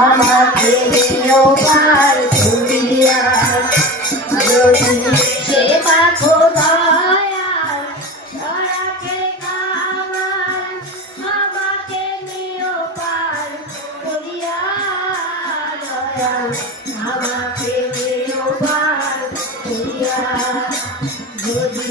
আমাকে দিও পার করিয়া যদি সেবা খোদায়ার ধরাকে কামার আমাকে দিও পার করিয়া দয়াল আমাকে দিও পার করিয়া যদি